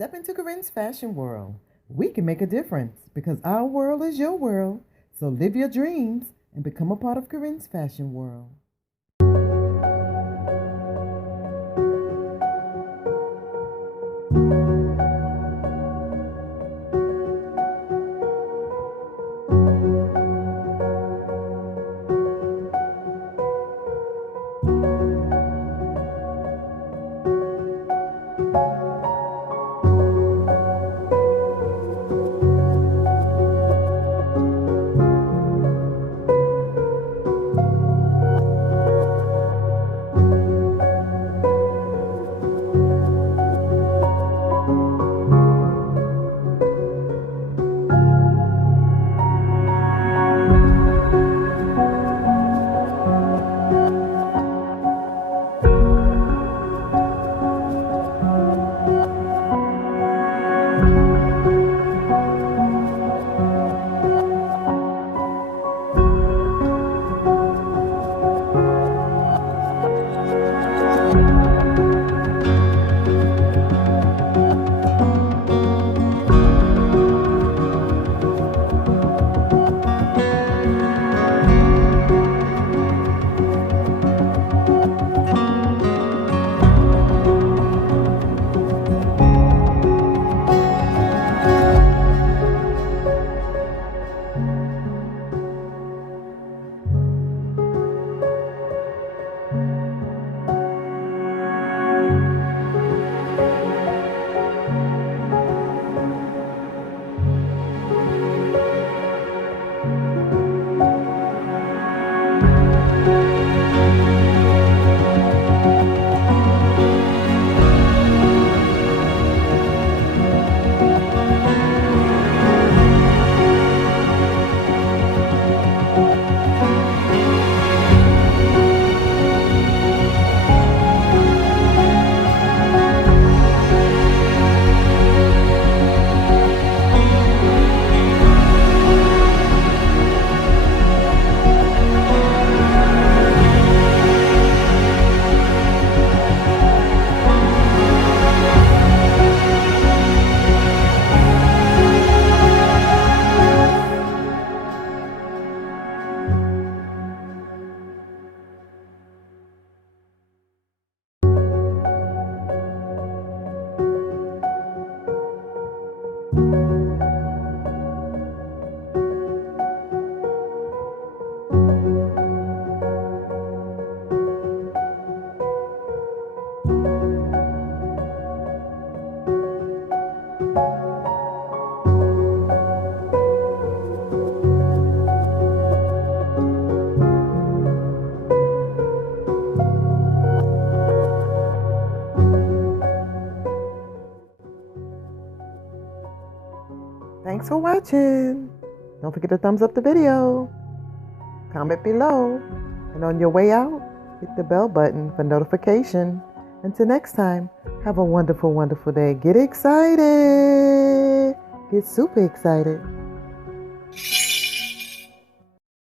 Step into Corinne's fashion world. We can make a difference because our world is your world. So live your dreams and become a part of Corinne's fashion world. Thanks for watching. Don't forget to thumbs up the video, comment below, and on your way out, hit the bell button for notification. Until next time, have a wonderful, wonderful day. Get excited. Get super excited.